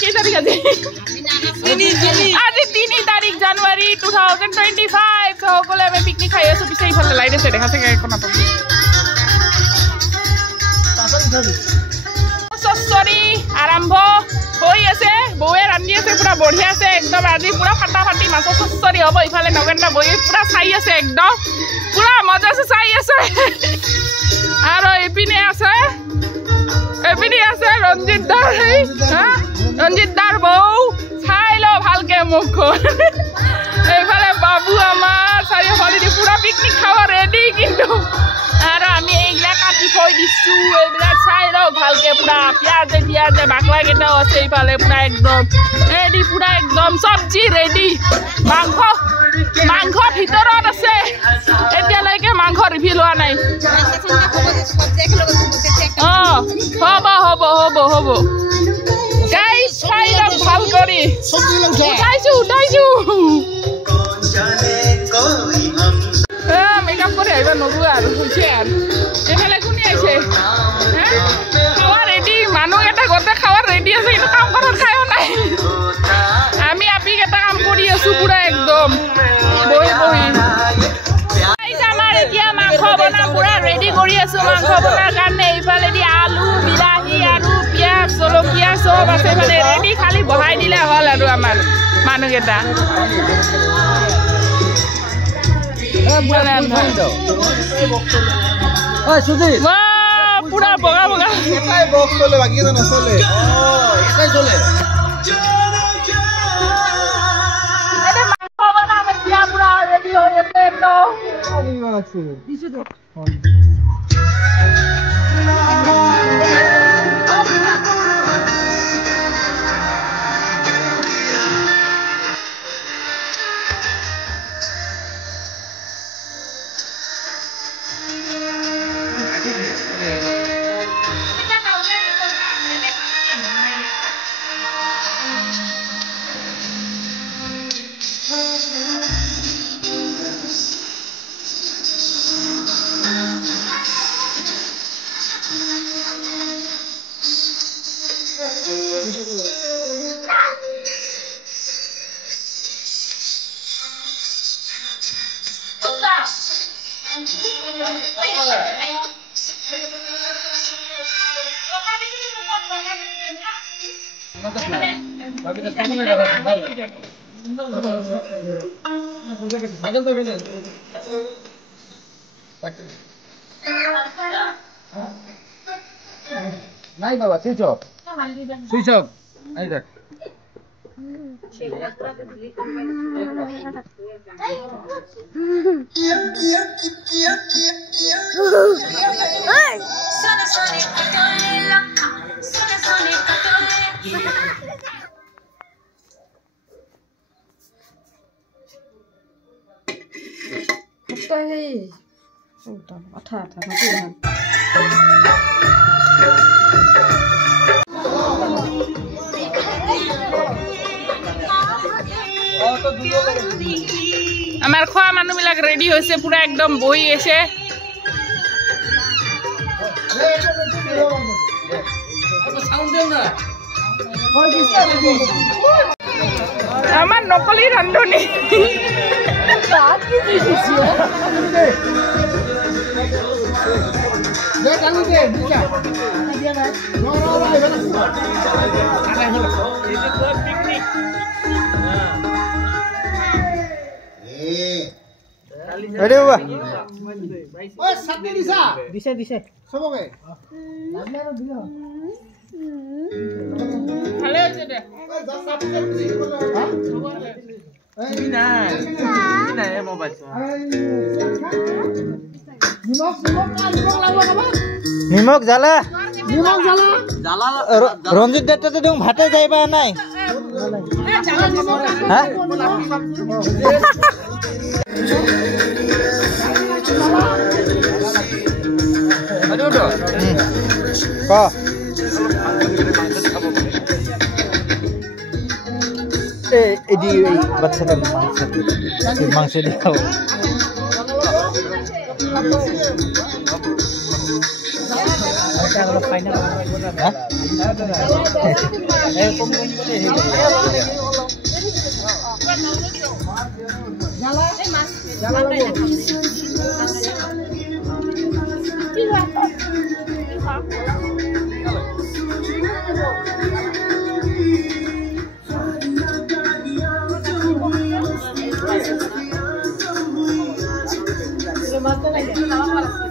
কি তারিখ আজি 3 তারিখ জানুয়ারি 2025 সকলে আমি পিকনিক খাই আছো পিছে ইফালে লাইট আছে দেখা থাকে কোন নাপাব সরি আরম্ভ হৈ আছে বউয়ে রান্ধি আছে পুরা বঢ়িয়া আছে একদম আজি পুরা ফাটাফাটি মাছ সরি হব ইফালে নগেন্দ্র বই পুরা চাই আছে একদম পুরা মজা আছে চাই আছে আর এপিনে আছে রঞ্জিত দার বউ চাই লো ভালকে মুখ এইফালে বাবু আমার চারিওফালে পুরা পিকনিক খাওয়া রেডি কিন্তু আর আমি এইগুলা কাটি থৈ দিছো এইবিলাক চাই লো ভালকে পুরা পিয়াজে বাকলা কেটাও আছে এইফালে পুরা একদম রেডি পুরা একদম সবজি ৰেডি মাংস ভিতৰত আছে এতিয়ালৈকে মাংস ৰিভিল হোৱা নাই হ'ব গাইস চাই লো ভাল কৰি উঠাইছো মেকআপ করে আইবা নরু আর হইছে আর এখানে কোনি আইছে খাওয়া রেডি মানুষ এটা গতে খাওয়া রেডি আছে কিন্তু কাম করার খায়ও নাই আমি আপি এটা কাম করি আছো পুরা একদম বই গাইস আমার এতিয়া মাংস বনা পুরা রেডি করি আছো মাংস বনার কারণে এইফালে দি আলু বিলাহি আর পিয়াজ জলকিয়া সব আছে এফালে রেডি খালি বহাই দিলে হল আর আমার মানুষ এটা পুরা বগা এটাই বক্স চলে বাকি তো না চলে এটাই চলে এটা মাংস বানাবে দিয়া পুরা রেডি হয়ে গেছে একদম আমি বানাচ্ছি দিছে তো নাই বাবা সুইচ অফ এই দেখ আঠা আমার খোয়া মানুষ বিলাক রেডি হয়েছে পুরা একদম বই এসে আমার নকলি রান্ধনি Ready ba? Oi, sabni disa. Dise. Soboge. Nagla dilo. Hale hoye de. Oi, 10 sabni dilo. Ha? Ini na mobile. নিমখ জ্বালা Jala. রঞ্জিত দেবটাতে তুমি ভাতে যাইবা নাই হ্যাঁ ক এই বাচ্চাটা মাংস দিয়ে খাবো Mas